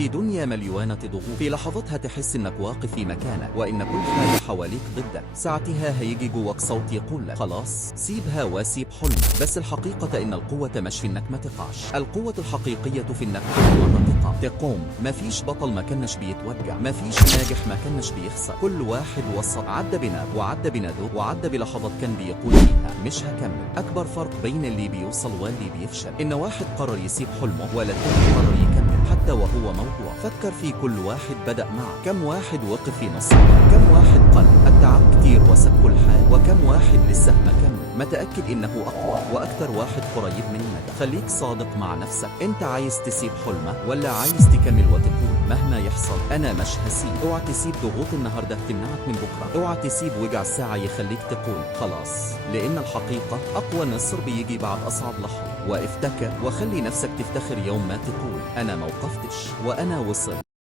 في دنيا مليانة ضغوط، في لحظتها تحس انك واقف في مكانك وان كل حاجة حواليك ضدك. ساعتها هيجي جواك صوت يقول لك خلاص سيبها وسيب حلمك. بس الحقيقة ان القوة مش في انك ما تقعش، القوة الحقيقية في انك كل مرة تقوم. مفيش بطل ما كنش بيتوجع، مفيش ناجح ما كنش بيخسر. كل واحد وسط عدى بنا وعدى بندو وعدى بلحظات كان بيقول فيها مش هكمل. اكبر فرق بين اللي بيوصل واللي بيفشل ان واحد قرر يسيب حلمه ولا التاني قرر يكمل حتى وهو موضوع. فكر في كل واحد بدأ معك، كم واحد وقف في نص، كم واحد قال التعب كتير وساب كل حاجة، وكم واحد لسه ما كمل. ما تأكد انه اقوى واكتر واحد قريب من النجاح. خليك صادق مع نفسك، انت عايز تسيب حلمك ولا عايز تكمل وتقول مهما يحصل انا مش هسيب؟ اوعى تسيب ضغوط النهارده تمنعك من بكره، اوعى تسيب وجع الساعه يخليك تقول خلاص، لان الحقيقه اقوى نصر بيجي بعد اصعب لحظه. وافتكر وخلي نفسك تفتخر يوم ما تقول انا موقفتش وانا وصلت.